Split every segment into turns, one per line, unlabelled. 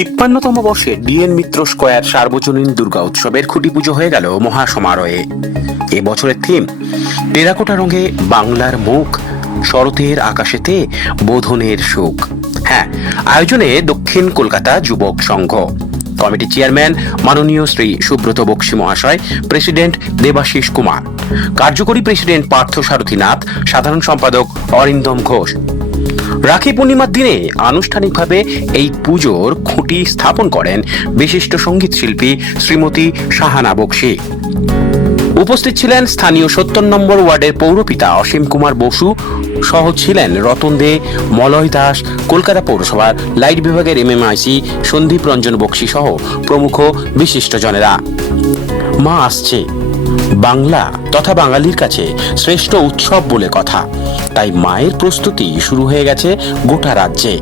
তিপ্পান্নতম বর্ষে ডিএন মিত্র স্কোয়ার সার্বজনীন দুর্গা উৎসবের খুঁটি পুজো হয়ে গেল মহাসমারোহে। এ বছরের থিম, টেরাকোটা রঙে বাংলার মুখ, শরতের আকাশেতে বোধনের সুখ হ্যাঁ আয়োজনে দক্ষিণ কলকাতা যুবক সংঘ। কমিটি চেয়ারম্যান মাননীয় শ্রী সুব্রত বক্সী মহাশয়, প্রেসিডেন্ট দেবাশিস কুমার। কার্যকরী প্রেসিডেন্ট পার্থ সারথীনাথ, সাধারণ সম্পাদক অরিন্দম ঘোষ। রাখি পূর্ণিমার দিনে আনুষ্ঠানিকভাবে এই পুজোর খুঁটি স্থাপন করেন বিশিষ্ট সংগীত শিল্পী শ্রীমতী সাহানা বক্সি। উপস্থিত ছিলেন স্থানীয় সত্তর নম্বর ওয়ার্ডের পৌরপিতা অসীম কুমার বসু, সহ ছিলেন রতন দে, মলয় দাস, কলকাতা পৌরসভার লাইট বিভাগের এমএমআইসি সন্দীপ রঞ্জন বক্সি সহ প্রমুখ বিশিষ্টজনেরা মা আসছে। বাংলা তথা বাঙালির কাছে শ্রেষ্ঠ উৎসব বলে কথা। তাই মায়ের প্রস্তুতি শুরু হয়ে গেছে গোটা রাজ্যে।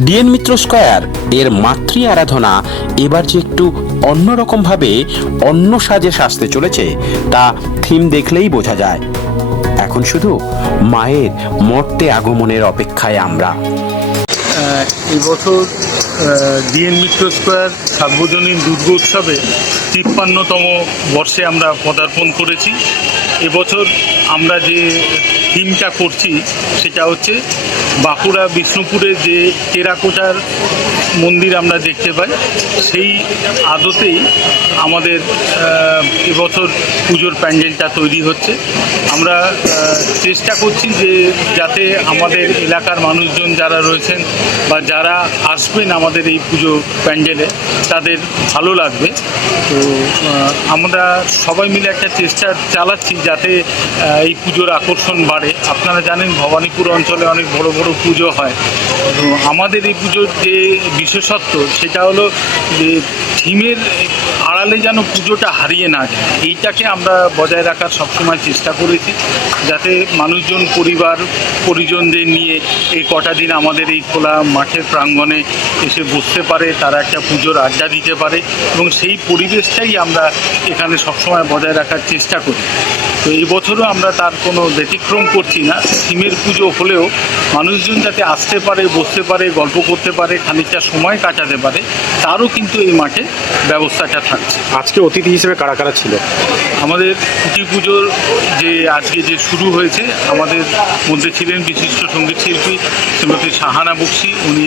ডিএন মিত্র স্কয়ার এর মাতৃ আরাধনা এবার যে একটু অন্যরকম ভাবে অন্য সাজে সাজতে চলেছে তা থিম দেখলেই বোঝা যায়। এখন শুধু মায়ের মর্তে আগমনের অপেক্ষায় আমরা।
আহ, এই বছর ডিএন মিত্র স্কোয়ার সার্বজনীন দুর্গোৎসবে তিপ্পান্নতম বর্ষে আমরা পদার্পণ করেছি। এবছর আমরা যে থিমটা করছি, সেটা হচ্ছে বাঁকুড়া, বিষ্ণুপুরে যে টেরাকোটার মন্দির আমরা দেখতে পাই, সেই আদতেই আমাদের এবছর পুজোর প্যান্ডেলটা তৈরি হচ্ছে। আমরা চেষ্টা করছি যে যাতে আমাদের এলাকার মানুষজন যারা রয়েছেন বা যারা আসবেন আমাদের এই পুজো প্যান্ডেলে, তাদের ভালো লাগবে। তো আমরা সবাই মিলে একটা চেষ্টা চালাচ্ছি যাতে এই পুজোর আকর্ষণ বাড়ে। আপনারা জানেন, ভবানীপুর অঞ্চলে অনেক বড় বড় পুজো হয়। তো আমাদের এই পুজোর যে বিশেষত্ব, সেটা হলো যে থিমের আড়ালে যেন পুজোটা হারিয়ে না যায়। এইটাকে আমরা বজায় রাখার সবসময় চেষ্টা করেছি, যাতে মানুষজন, পরিবার, পরিজনদের নিয়ে এই কটা দিন আমাদের এই খোলা মাঠের প্রাঙ্গণে এসে বসতে পারে, তারা একটা পুজোর আড্ডা দিতে পারে এবং সেই পরিবেশটাই আমরা এখানে সবসময় বজায় রাখার চেষ্টা করি। তো এই বছরও আমরা তার কোনো ব্যতিক্রম করছি না। থিমের পুজো হলেও মানুষজন যাতে আসতে পারে বসতে পারে গল্প করতে পারে খানিকটা সময় কাটাতে পারে তারও কিন্তু এই মাঠে ব্যবস্থাটা থাকছে।
আজকে অতিথি হিসেবে কারা কারা ছিল?
আমাদের কুটি পুজোর যে আজকে যে শুরু হয়েছে আমাদের মধ্যে ছিলেন বিশিষ্ট সংগীত শিল্পী শ্রীমতী সাহানা বক্সি। উনি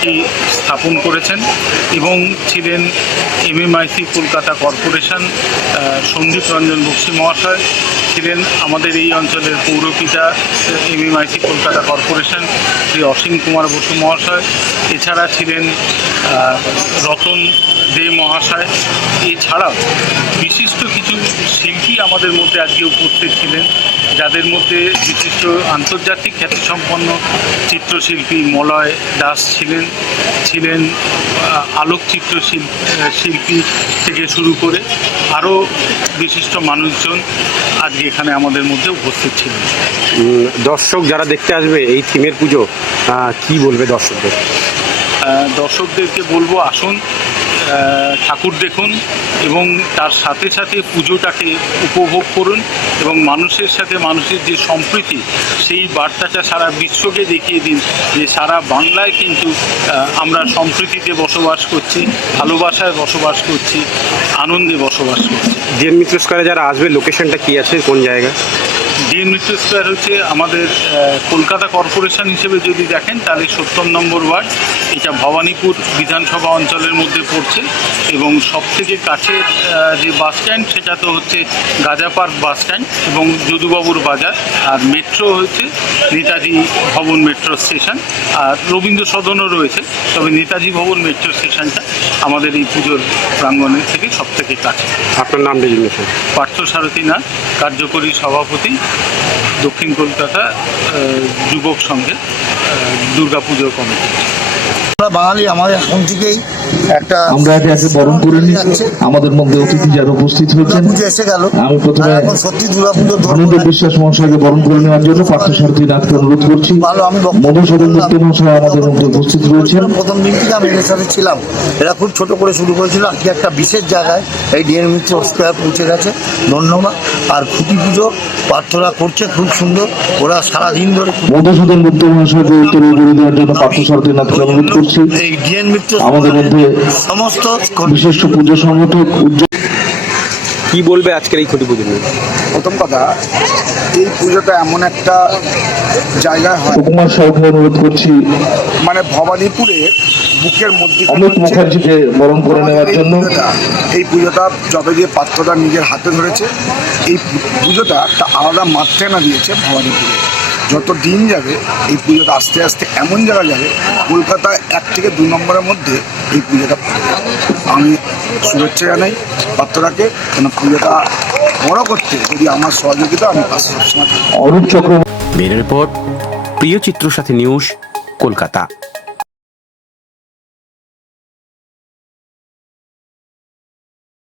কুটি স্থাপন করেছেন এবং ছিলেন এমএমআইসি কলকাতা কর্পোরেশন সন্দীপ রঞ্জন বক্সি মহাশয় ছিলেন আমাদের এই অঞ্চলের পৌরপিতা, এমএমআইসি কলকাতা কর্পোরেশন, শ্রী অসীম কুমার বসু মহাশয়। এছাড়া ছিলেন রতন দে মহাশয়। এছাড়াও বিশিষ্ট কিছু শিল্পী আমাদের মধ্যে আজকে উপস্থিত ছিলেন। যাদের মধ্যে বিশিষ্ট আন্তর্জাতিক খ্যাতিসম্পন্ন চিত্রশিল্পী মলয় দাস ছিলেন ছিলেন আলোকচিত্র শিল- শিল্পী থেকে শুরু করে আরও বিশিষ্ট মানুষজন আজকে এখানে আমাদের মধ্যে উপস্থিত ছিলেন।
দর্শক যারা দেখতে আসবে এই থিমের পুজো কি বলবে দর্শকদের?
দর্শকদেরকে বলব আসুন ঠাকুর দেখুন এবং তার সাথে সাথে পুজোটাকে উপভোগ করুন এবং মানুষের সাথে মানুষের যে সম্প্রীতি সেই বার্তাটা সারা বিশ্বকে দেখিয়ে দিন যে সারা বাংলায় কিন্তু আমরা সম্প্রীতিতে বসবাস করছি ভালোবাসায় বসবাস করছি আনন্দে বসবাস করছি।
ডিএন মিত্র স্কোয়ারে যারা আসবে লোকেশনটা কী আছে কোন জায়গা
ডিএন মিত্র স্কোয়ার হচ্ছে আমাদের কলকাতা কর্পোরেশন হিসেবে যদি দেখেন তাহলে সত্তর নম্বর ওয়ার্ড। এটা ভবানীপুর বিধানসভা অঞ্চলের মধ্যে পড়ছে এবং সব থেকে কাছের যে বাস স্ট্যান্ড সেটা তো হচ্ছে গাজা পার্ক বাস স্ট্যান্ড এবং যদুবাবুর বাজার। আর মেট্রো হচ্ছে নেতাজি ভবন মেট্রো স্টেশন। আর রবীন্দ্র সদনও রয়েছে তবে নেতাজি ভবন মেট্রো স্টেশনটা আমাদের এই পুজোর প্রাঙ্গণের থেকে সব থেকে কাছে।
আপনার নাম
পার্থ সারথী নাথ কার্যকরী সভাপতি দক্ষিণ কলকাতা যুবক সংঘের দুর্গাপুজো কমিটি।
বাঙালি আমাদের এখন থেকেই একটা
আমরা বরণ করে নিই। আমাদের মধ্যে অতিথি যারা উপস্থিত হয়েছেন
এসে গেল।
আমি প্রথমে
আর সত্যি দুর্গাপুজো
ধনন্দ বিশ্বাস মহাশয়কে বরণ করে নেওয়ার জন্য পার্থ সারথী নাথকে অনুরোধ করছি। মধুসূদন দত্ত মহাশয় আমাদের মধ্যে উপস্থিত রয়েছেন।
প্রথম দিন থেকে আমি এদের সাথে ছিলাম। এরা খুব ছোট করে শুরু করেছিল। আজকে একটা বিশেষ জায়গায় এই ডিএন মিত্র স্কোয়ার পৌঁছে গেছে ধন্যবাদ আর খুঁটি পুজো প্রার্থনা করছে খুব সুন্দর। ওরা সারাদিন ধরে
মধুসূদন দত্ত মহাশয়কে উত্তর দেওয়ার জন্য পার্থ সারথী নাথকে অনুরোধ করছি।
এই ডিএন মিত্র
আমাদের মধ্যে সাথে
সমস্ত
বিশিষ্ট পুজো সংগঠক
কি বলবে আজকের এই খুঁটি পুজো নিয়ে?
প্রথম কথা এই পুজোটা এমন একটা জায়গায় হয়
সুকুমার সাউকে অনুরোধ করছি।
মানে ভবানীপুরের বুকের মধ্যে
অমিত মুখার্জিকে বরণ করে নেওয়ার জন্য
এই পুজোটা যবে যে পাত্রটা নিজের হাতে ধরেছে এই পুজোটা একটা আলাদা মাত্রানা দিয়েছে ভবানীপুরে। যত দিন যাবে এই পুজোটা আস্তে আস্তে এমন জায়গা যাবে কলকাতা এক থেকে দু নম্বরের মধ্যে এই পুজোটা। আমি শুভেচ্ছা জানাই পাত্রটাকে কেন পুজোটা বড় করতে যদি আমার সহযোগিতা আমি পাশে সবসময়।
অরূপ চক্রবর্তী
বের রিপোর্ট প্রিয় চিত্র সাথে নিউজ কলকাতা